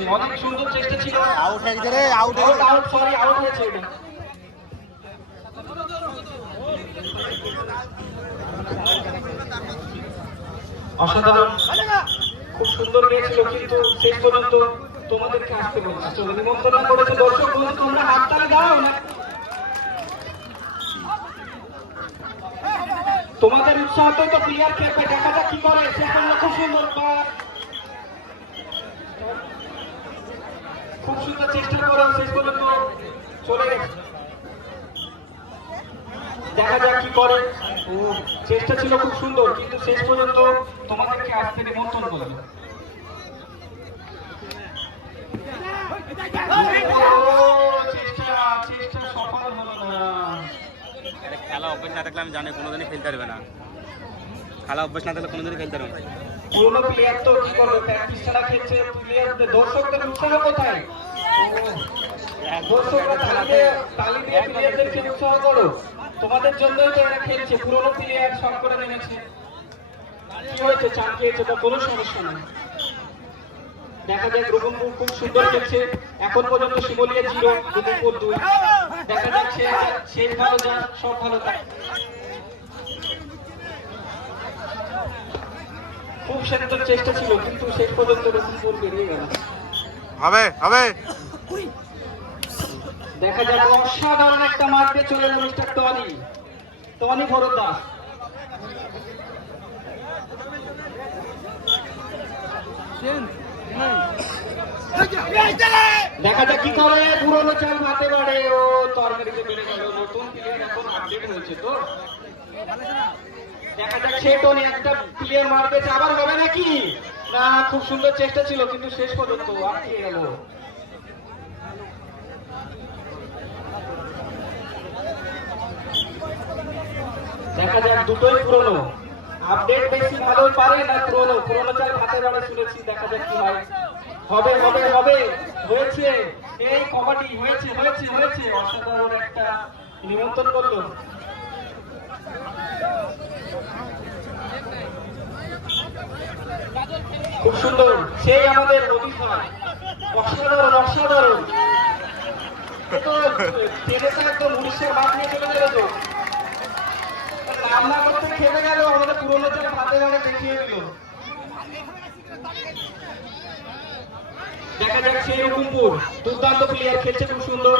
হয়েছে, অনেক সুন্দর চেষ্টা ছিল। আউট হয়ে গেছে রে, আউট সরি, আউট হয়েছে এটা। অসাধারণ, খুব সুন্দর গিয়েছিল, কিন্তু শেষ পর্যন্ত তোমাদেরকে আসতে বলছে। চলো, নিমন্ত্রণ করেছে দর্শক বন্ধু, তোমরা হাততালি দাও না। তোমাদের উৎসাহতেই তো প্লেয়ার খেলবে, দেখা যাক কি করে। শেষ পর্যন্ত খুব সুন্দর, খুব সুন্দর চেষ্টা করে শেষ পর্যন্ত চলে গেছে। দেখা যাক কি করে। চেষ্টা ছিল খুব সুন্দর, কিন্তু শেষ পর্যন্ত তোমাদেরকে আসতে নিমন্ত্রণ করলো। চেষ্টা সফল হলো না। খেলা অভ্যাস না থাকলে আমি জানি কোনোদিনই খেলতে পারবে না। খেলা অভ্যাস না থাকলে কোনোদিনই খেলতে পারবে না। পুরোনো প্লেয়ার তো কি করবে, প্র্যাকটিস ছাড়া খেলছে। প্লেয়ারদের, দর্শকদের উৎসাহ কোথায়? দর্শকরা তালি দিয়ে প্লেয়ারদেরকে উৎসাহ করো। তোমাদের জন্যই তো এরা খেলছে। পুরোনো প্লেয়ার সব করে নেমেছে। কি হয়েছে, চাপ খেয়েছে তো, কোনো সমস্যা নেই। দেখা যায় রঘুমপুর খুব সুন্দর খেলছে। এখন পর্যন্ত শিবলিয়া 0, রঘুমপুর 2। দেখা যাচ্ছে শেষ ভালো যাক, সব ভালো যাক। খুব সুন্দর চেষ্টা ছিল, কিন্তু শেষ পর্যন্ত রঘুমপুর বেরিয়ে গেল। হবে হবে। দেখা যাক, অসাধারণ একটা মার্কে চলে গেল মিস্টার টনি ভরদ্দাস। দেখা যাক কি করে। পুরোনো চাল হাতে বাড়ে, ও তরকারিতে বেড়ে গেল। নতুন প্লেয়ার এখন আপডেট হয়েছে তো। দেখা যাক সে টনি একটা প্লেয়ার মারবে, আবার হবে নাকি না। খুব সুন্দর চেষ্টা ছিল, কিন্তু শেষ পর্যন্ত আটকে গেল। দেখা যাক, দুটোই পুরনো। আপডেট বেশি ভালো পারে না পুরনো চাল হাতে বাড়ে শুনেছি। দেখা যাক কি হয়। হবে হবে হবে, হয়েছে। এই কবাডি হয়েছে হয়েছে হয়েছে। অসাধারণ একটা নিমন্ত্রণ করলো। খুব সুন্দর, সেই আমাদের অভিষেক। অসাধারণ অসাধারণ। একদম 19-এর বাদ নিয়ে চলে গেল তো। রান্না করতে খেলে গেল, আমাদের পুরোনো চাল হাতে বাড়ে দেখিয়ে দিল। দেখা যাক সেই রকমপুর দুর্দান্ত প্লেয়ার খেলছে, খুব সুন্দর।